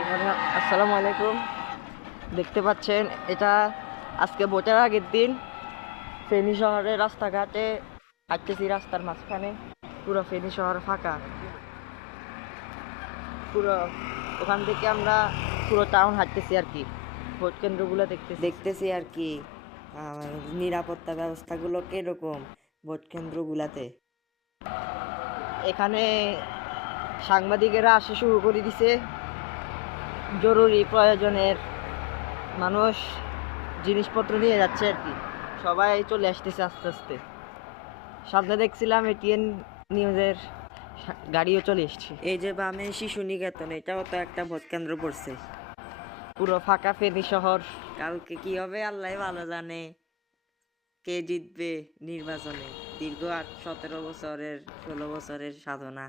এখানে আসসালামু আলাইকুম। দেখতে পাচ্ছেন এটা আজকে ভোটের আগের দিন। ফেনী শহরের রাস্তাঘাটে হাঁটতেছি, রাস্তার মাঝখানে পুরো ফেনী শহর ফাঁকা। পুরো ওখান থেকে আমরা পুরো টাউন হাঁটতেছি আর কি, ভোট কেন্দ্রগুলো দেখতেছি দেখতেছি আর কি। নিরাপত্তা ব্যবস্থাগুলো কিরকম ভোট কেন্দ্রগুলাতে? এখানে সাংবাদিকেরা আসা শুরু করে দিছে। জরুরি প্রয়োজনের মানুষ জিনিসপত্র নিয়ে যাচ্ছে আর কি, সবাই চলে আসতেছে আস্তে আস্তে। সামনে দেখছিলাম এটিএন নিউজের গাড়িও চলে এসছে। এই যে বামে শিশু নিকেতন, এটাও তো একটা ভোট কেন্দ্র পড়ছে। পুরো ফাঁকা ফেনী শহর। কালকে কি হবে আল্লাহ ভালো জানে। কে জিতবে নির্বাচনে? দীর্ঘ 17 বছরের 16 বছরের সাধনা